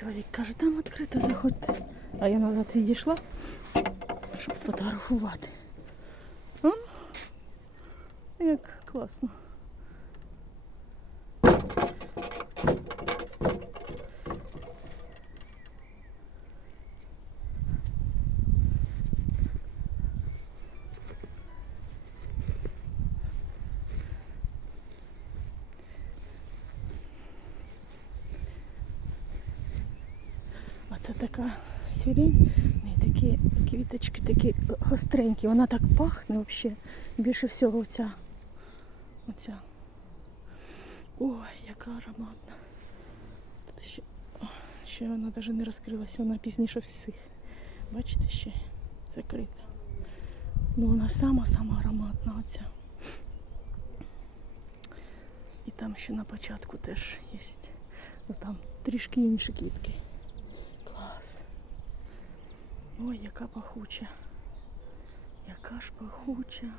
Чоловік каже, там відкрито заходьте. А я назад відійшла, щоб сфотографувати. О, як класно. А це така сирень, і такі квіточки такі гостренькі. Вона так пахне взагалі. Більше всього оця. Оця. Ой, яка ароматна. Тут ще, ще вона навіть не розкрилася, вона пізніше всіх. Бачите, ще закрита. Ну вона сама-сама ароматна оця. І там ще на початку теж є. Ну там трішки інші квітки. Ой, яка пахуча. Яка ж пахуча.